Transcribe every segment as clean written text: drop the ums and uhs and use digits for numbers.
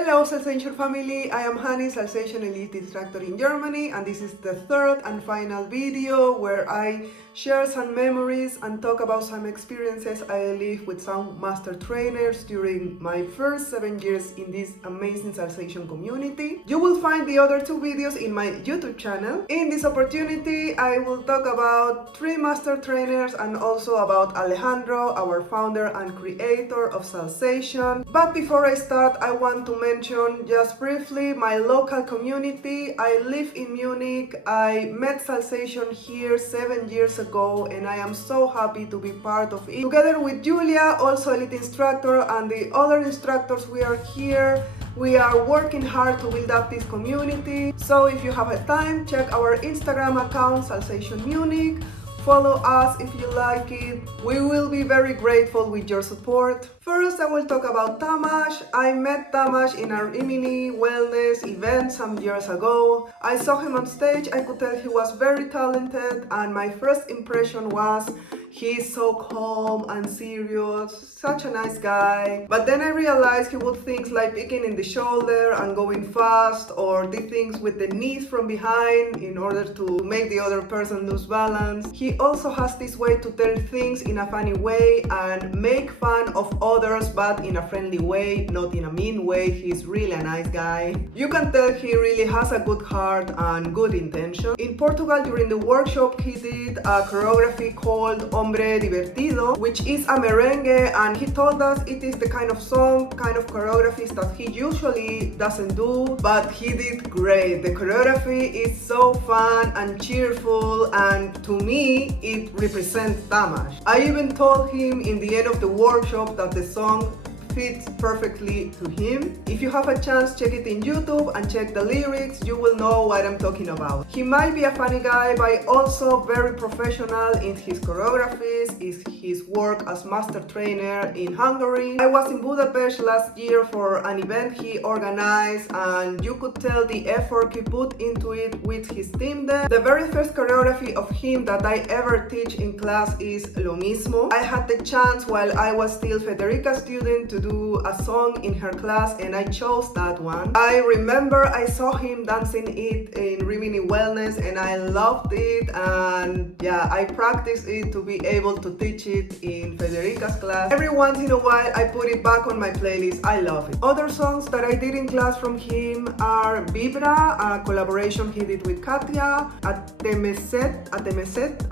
Hello Salsation family, I am Hani, Salsation Elite Instructor in Germany, and this is the third and final video where I share some memories and talk about some experiences I lived with some master trainers during my first 7 years in this amazing Salsation community. You will find the other 2 videos in my YouTube channel. In this opportunity, I will talk about 3 master trainers and also about Alejandro, our founder and creator of Salsation. But before I start, I want to mention just briefly my local community. I live in Munich. I met Salsation here 7 years ago and I am so happy to be part of it. Together with Julia, also elite instructor, and the other instructors we are here. We are working hard to build up this community. So if you have a time, check our Instagram account, Salsation Munich. Follow us if you like it. We will be very grateful with your support. First, I will talk about Tamas. I met Tamas in a Rimini wellness event some years ago. I saw him on stage. I could tell he was very talented, and my first impression was he's so calm and serious, such a nice guy. But then I realized he would things like picking in the shoulder and going fast, or did things with the knees from behind in order to make the other person lose balance. He also has this way to tell things in a funny way and make fun of others, but in a friendly way, not in a mean way. He's really a nice guy. You can tell he really has a good heart and good intention. In Portugal, during the workshop, he did a choreography called Hombre Divertido, which is a merengue, and he told us it is the kind of song, kind of choreographies that he usually doesn't do, but he did great. The choreography is so fun and cheerful, and to me, it represents Tamas. I even told him in the end of the workshop that the song fits perfectly to him. If you have a chance, check it in YouTube and check the lyrics. You will know what I'm talking about. He might be a funny guy, but also very professional in his choreographies, is his work as master trainer in Hungary. I was in Budapest last year for an event he organized, and you could tell the effort he put into it with his team there. The very first choreography of him that I ever teach in class is Lo Mismo. I had the chance while I was still Federica's student to do a song in her class, and I chose that one. I remember I saw him dancing it in Rimini Wellness and I loved it, and yeah, I practiced it to be able to teach it in Federica's class. Every once in a while I put it back on my playlist. I love it. Other songs that I did in class from him are Vibra, a collaboration he did with Katia, Atemeset,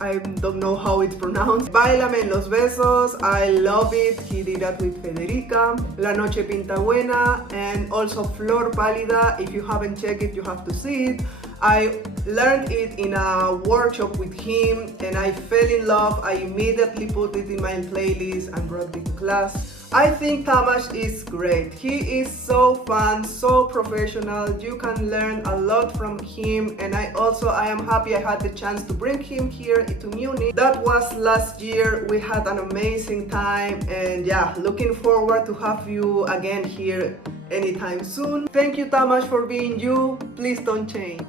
I don't know how it's pronounced, Bailame en los besos, I love it, he did that with Federica, La Noche Pinta Buena, and also Flor Pálida. If you haven't checked it, you have to see it. I learned it in a workshop with him and I fell in love. I immediately put it in my playlist and brought it to class. I think Tamas is great. He is so fun, so professional. You can learn a lot from him, and I am happy I had the chance to bring him here to Munich. That was last year. We had an amazing time, and yeah, looking forward to have you again here anytime soon. Thank you, Tamas, for being you. Please don't change.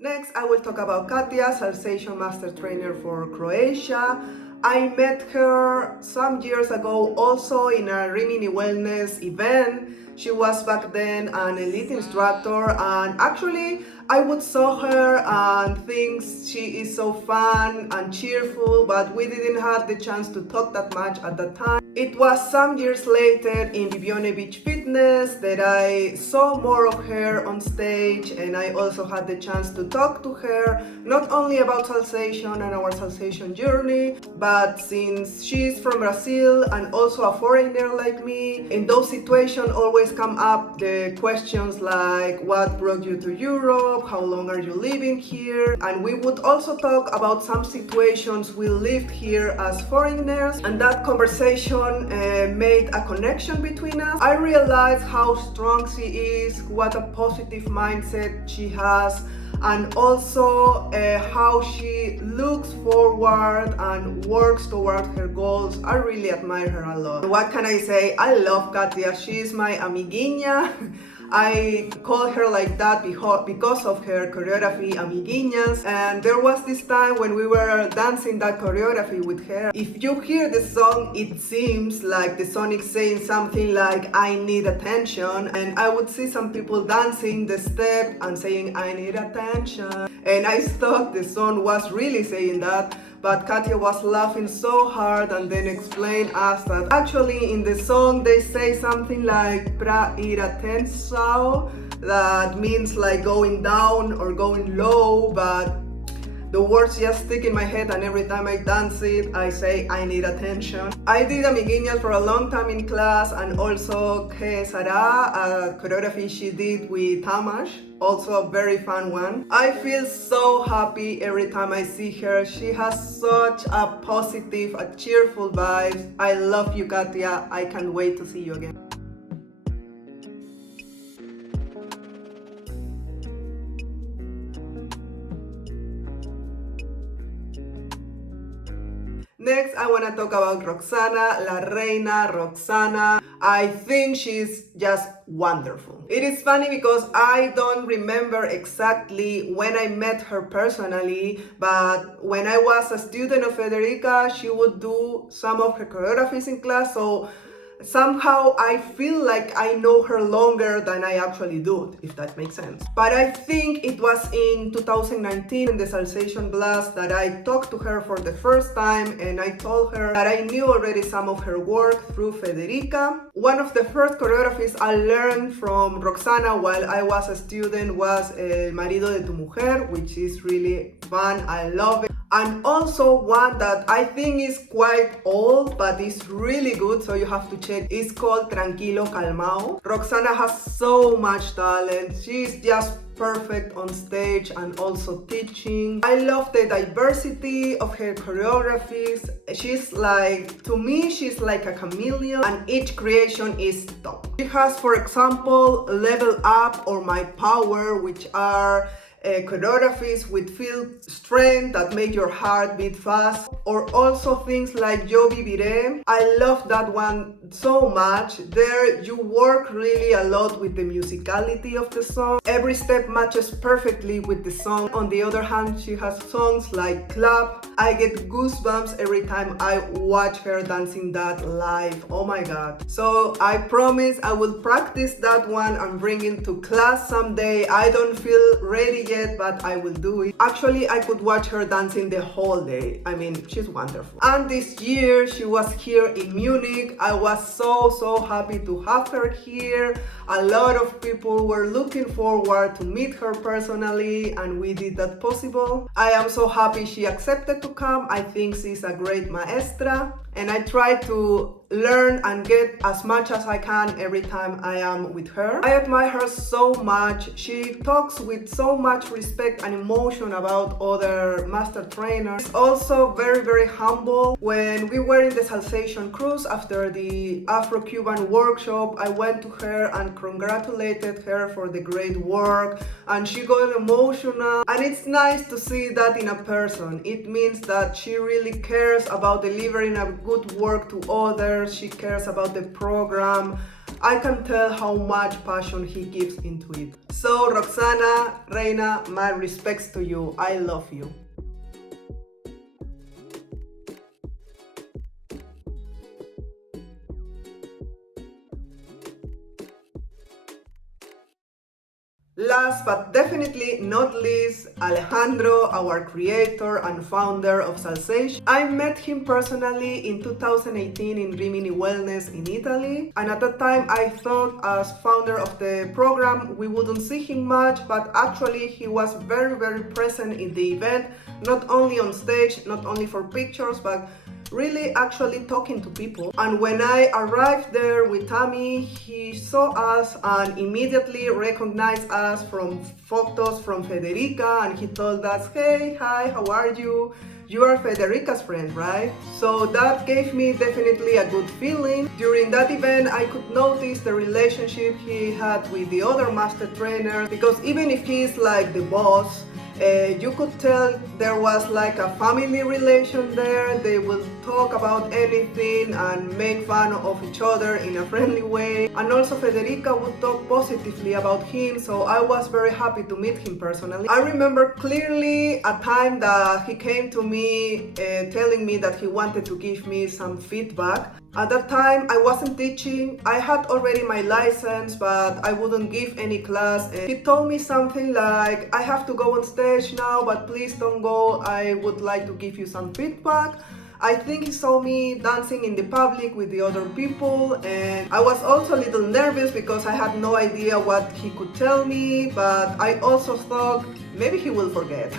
Next, I will talk about Katia, Salsation Master Trainer for Croatia. I met her some years ago also in a Rimini Wellness event. She was back then an elite instructor, and actually I would saw her and think she is so fun and cheerful, but we didn't have the chance to talk that much at that time. It was some years later in Bibione Beach Fitness that I saw more of her on stage, and I also had the chance to talk to her, not only about Salsation and our Salsation journey, but since she's from Brazil and also a foreigner like me, in those situations always come up the questions like, what brought you to Europe? How long are you living here? And we would also talk about some situations we lived here as foreigners, and that conversation made a connection between us. I realized how strong she is, what a positive mindset she has, and also how she looks forward and works towards her goals. I really admire her a lot. What can I say? I love Katia. She's my amiguinha. I call her like that because of her choreography, Amiguiñas. And there was this time when we were dancing that choreography with her. If you hear the song, it seems like the song is saying something like, I need attention. And I would see some people dancing the step and saying, I need attention. And I thought the song was really saying that. But Katia was laughing so hard and then explained us that actually in the song they say something like pra ir atensao, that means like going down or going low, but the words just stick in my head, and every time I dance it, I say I need attention. I did Amiguiñas for a long time in class, and also Que Sara, a choreography she did with Tamash, also a very fun one. I feel so happy every time I see her. She has such a positive, a cheerful vibe. I love you, Katia. I can't wait to see you again. Next, I want to talk about Roxana, La Reina, Roxana. I think she's just wonderful. It is funny because I don't remember exactly when I met her personally, but when I was a student of Federica, she would do some of her choreographies in class, so somehow I feel like I know her longer than I actually do, if that makes sense. But I think it was in 2019 in the Salsation Blast that I talked to her for the first time, and I told her that I knew already some of her work through Federica. One of the first choreographies I learned from Roxana while I was a student was El Marido de tu Mujer, which is really fun. I love it. And also one that I think is quite old but is really good, so you have to check. It's called Tranquilo Calmao. Roxana has so much talent. She's just perfect on stage and also teaching. I love the diversity of her choreographies. She's like, to me, she's like a chameleon, and each creation is top. She has, for example, Level Up or My Power, which are choreographies with field strength that make your heart beat fast, or also things like Yo Viviré. I love that one so much. There you work really a lot with the musicality of the song. Every step matches perfectly with the song. On the other hand, she has songs like Clap. I get goosebumps every time I watch her dancing that live. Oh my god. So I promise I will practice that one and bring it to class someday. I don't feel ready yet, but I will do it. Actually, I could watch her dancing the whole day. I mean, she's wonderful. And this year she was here in Munich. I was so happy to have her here. A lot of people were looking forward to meet her personally, and we did that possible. I am so happy she accepted to come. I think she's a great maestra, and I try to learn and get as much as I can every time I am with her. I admire her so much. She talks with so much respect and emotion about other master trainers. She's also very humble. When we were in the Salsation cruise after the Afro-Cuban workshop, I went to her and congratulated her for the great work, and she got emotional, and it's nice to see that in a person. It means that she really cares about delivering a good work to others. She cares about the program. I can tell how much passion he gives into it. So Roxana, Reina, my respects to you. I love you. Last but definitely not least, Alejandro, our creator and founder of Salsation. I met him personally in 2018 in Rimini Wellness in Italy, and at that time I thought as founder of the program we wouldn't see him much, but actually he was very present in the event, not only on stage, not only for pictures, but really actually talking to people. And when I arrived there with Tammy, he saw us and immediately recognized us from photos from Federica, and he told us, hey, hi, how are you? you are Federica's friend, right? So that gave me definitely a good feeling. During that event, I could notice the relationship he had with the other master trainers, because even if he's like the boss, you could tell there was like a family relation there. They would talk about anything and make fun of each other in a friendly way. And also Federica would talk positively about him, so I was very happy to meet him personally. I remember clearly a time that he came to me telling me that he wanted to give me some feedback. At that time, I wasn't teaching. I had already my license, but I wouldn't give any class. And he told me something like, I have to go on stage now, but please don't go. I would like to give you some feedback. I think he saw me dancing in the public with the other people, and I was also a little nervous because I had no idea what he could tell me, but I also thought maybe he will forget.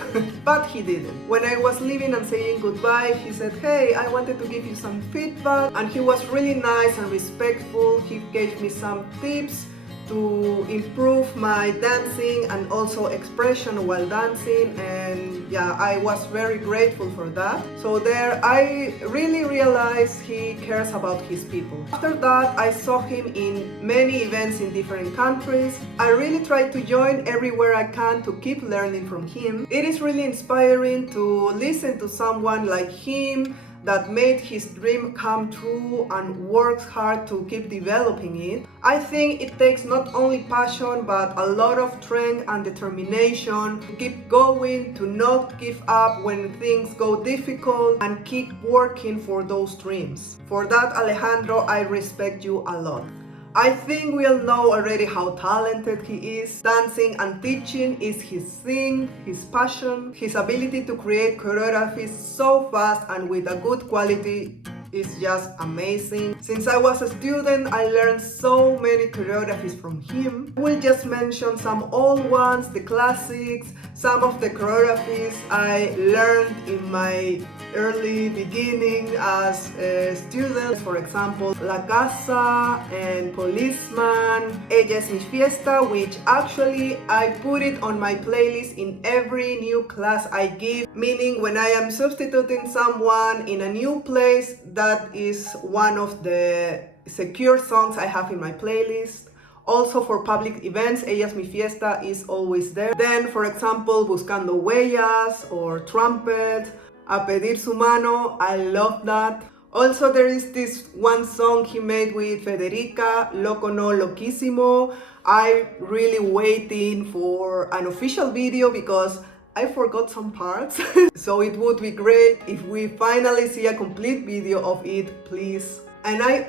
But he didn't. When I was leaving and saying goodbye, he said, hey, I wanted to give you some feedback, and he was really nice and respectful. He gave me some tips to improve my dancing and also expression while dancing, and yeah, I was very grateful for that. So there I really realized he cares about his people. After that, I saw him in many events in different countries. I really try to join everywhere I can to keep learning from him. It is really inspiring to listen to someone like him that made his dream come true and works hard to keep developing it. I think it takes not only passion but a lot of strength and determination to keep going, to not give up when things go difficult, and keep working for those dreams. For that, Alejandro, I respect you a lot. I think we all know already how talented he is. Dancing and teaching is his thing, his passion. His ability to create choreographies so fast and with a good quality is just amazing. Since I was a student, I learned so many choreographies from him. I will just mention some old ones, the classics, some of the choreographies I learned in my early beginning as a student. For example, La Casa and Policeman, Ella es mi fiesta, which actually I put it on my playlist in every new class I give, meaning when I am substituting someone in a new place, that is one of the secure songs I have in my playlist. Also for public events, Ella es mi fiesta is always there. Then, for example, Buscando Huellas or Trumpet, A Pedir Su Mano, I love that. Also, there is this one song he made with Federica, Loco No Loquísimo. I'm really waiting for an official video because I forgot some parts. So it would be great if we finally see a complete video of it, please. And I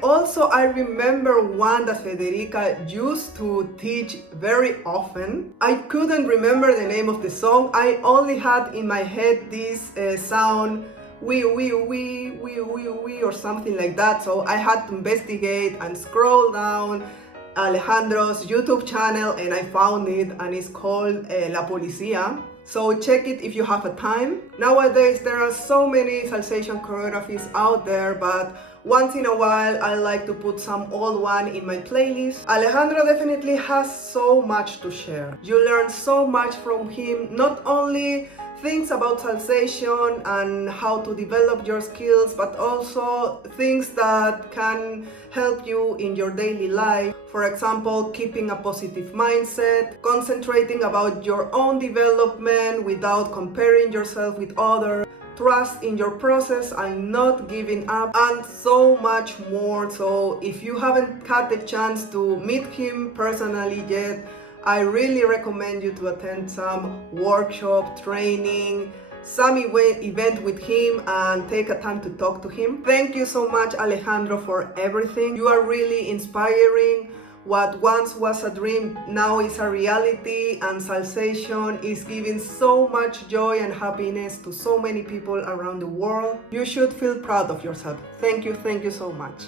remember one that Federica used to teach very often. I couldn't remember the name of the song. I only had in my head this sound, we, or something like that. So I had to investigate and scroll down Alejandro's YouTube channel, and I found it, and it's called La Policía. So check it if you have a time. Nowadays there are so many Salsation choreographies out there, but once in a while I like to put some old one in my playlist. Alejandro definitely has so much to share. You learn so much from him, not only things about Salsation and how to develop your skills, but also things that can help you in your daily life. For example, keeping a positive mindset, concentrating about your own development without comparing yourself with others, trust in your process and not giving up, and so much more. So if you haven't had the chance to meet him personally yet, I really recommend you to attend some workshop, training, some event with him and take a time to talk to him. Thank you so much, Alejandro, for everything. You are really inspiring. What once was a dream now is a reality, and Salsation is giving so much joy and happiness to so many people around the world. You should feel proud of yourself. Thank you so much.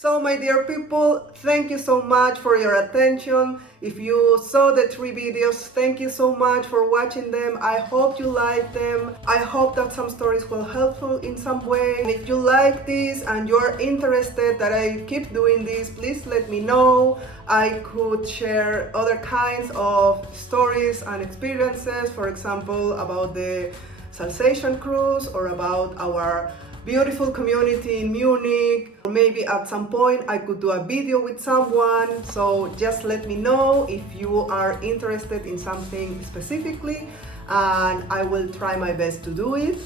So my dear people, thank you so much for your attention. If you saw the 3 videos, thank you so much for watching them. I hope you liked them. I hope that some stories will helpful in some way. And if you like this and you're interested that I keep doing this, please let me know. I could share other kinds of stories and experiences, for example, about the Salsation cruise or about our beautiful community in Munich. Or maybe at some point I could do a video with someone. So just let me know if you are interested in something specifically, and I will try my best to do it.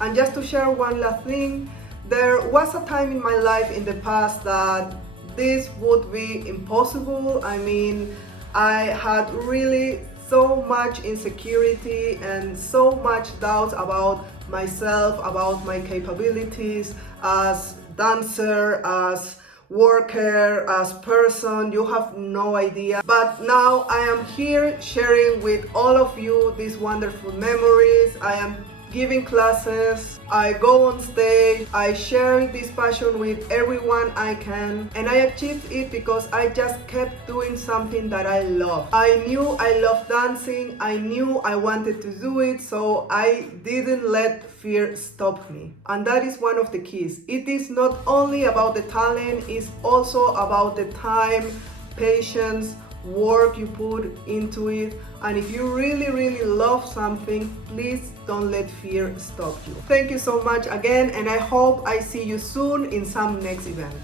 And just to share one last thing, there was a time in my life in the past that this would be impossible. I mean, I had really so much insecurity and so much doubt about myself, about my capabilities as dancer, as worker, as person. You have no idea. But now I am here sharing with all of you these wonderful memories. I am giving classes, I go on stage, I share this passion with everyone I can, and I achieved it because I just kept doing something that I love. I knew I loved dancing, I knew I wanted to do it, so I didn't let fear stop me. And that is one of the keys. It is not only about the talent, it's also about the time, patience, work you put into it. And if you really love something, please don't let fear stop you. Thank you so much again, and I hope I see you soon in some next event.